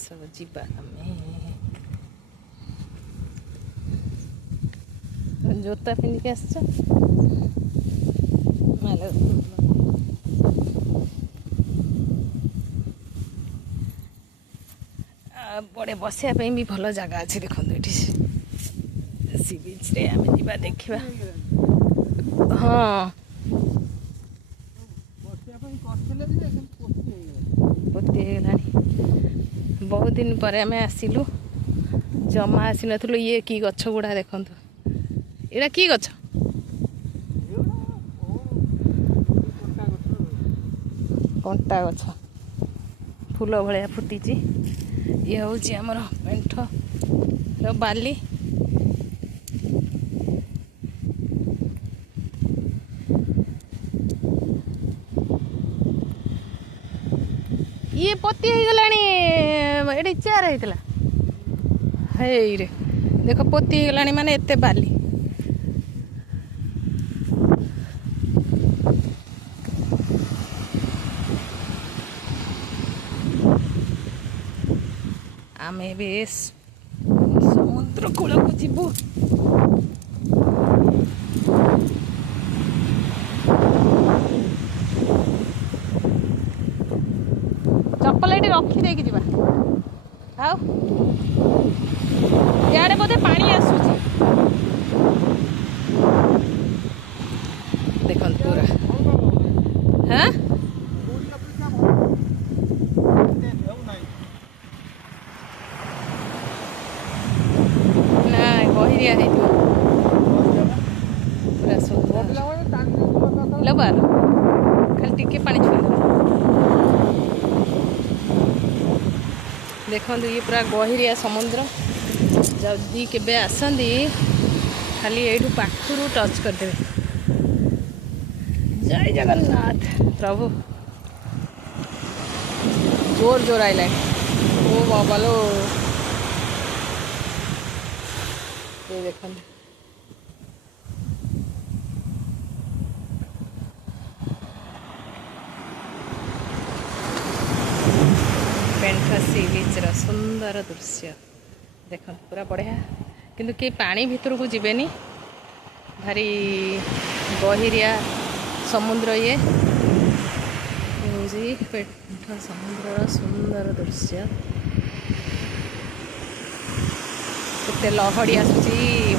सब जीवा आमे जोता पिंधिक आस बड़े बसिया भी भल जगह अच्छे देखो ये सी बीच रे आम जा देखा हाँ पोती बहुत दिन पर आम आसिलु जमा आसी नथिलु ये की गछ गुड़ा देखंतु एटा की गछ कंटा गछ फूल भलिया फुटीची ये हूँ आमर पेंठ बाली ये पत्ती हो गलानी ये चेयर होता है रे देख पोती हो गलानी माने एते बाली आमे बेस समुद्र कूल को जीवु चप्पल ये रखी दे जा इे बोधे पानी आसूची देख पूरा हाँ ना गहिरिया पूरा सुंदर लबार खाली टिके पानी छुई देखो ये पूरा गहिरिया समुद्र जदि केबे आसंदी खाली यू पाखुर टच करदे जय जगन्नाथ प्रभु जोर जोर आइला ओ बाबा लो ये देखो पेंठ सी बीच रा सुंदर दृश्य देख पूरा बढ़िया किंतु कि पानी भितर को जीवेनी भारी गहिरिया समुद्र ये पेंठ समुद्र सुंदर दृश्य केते लहड़ी आसुची